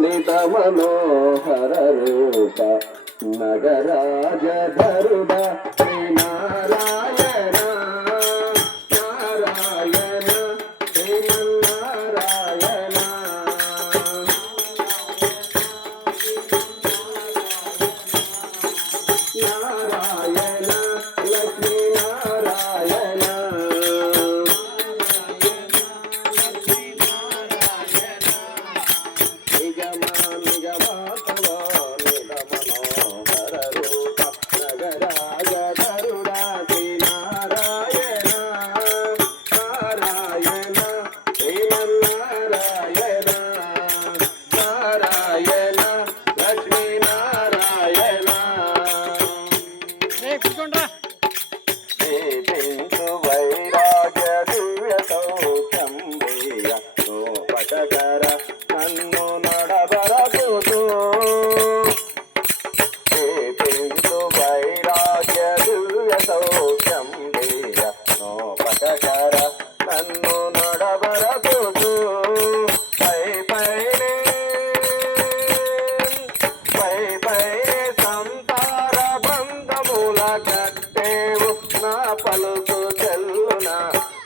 నిత మనోహర రూప నగరాజ ధరుడ శ్రీనారాయణ నారాయణ శ్రీమన్నారాయణ నారాయణ లక్ష్మీనారాయణ నన్ను నడబరపుతూ వైరాగ్య దివ్య సౌఖ్యం దేయ నోపకర నన్ను నడబరపుతూ పై పైనే సంతార బంధముల కట్టేవు నా పలుకు చెల్లున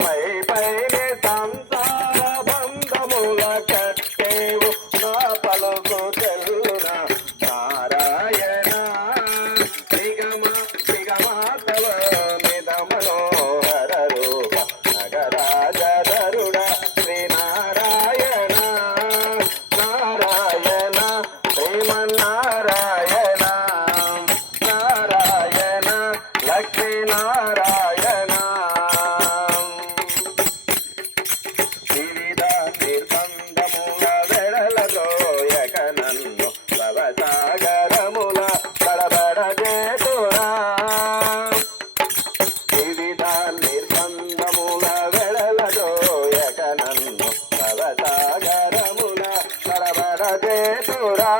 పై పైనే సంతార బంధముల కట్టేవు నా పలుకు చెల్లున నారాయణ నిగమాతవ నిద మనోహర రూప నగరాజ ధరుడ శ్రీనారాయణ నారాయణ శ్రీమన్నారాయణ నారాయణ లక్ష్మీనారాయణ వివిధ నిర్బంధముల వెడలగోయక నన్ను భవసాగరముల తడబడజేతురా వివిధ నిర్బంధముల వెడలగోయక నన్ను భవసాగరముల తడబడజేతురా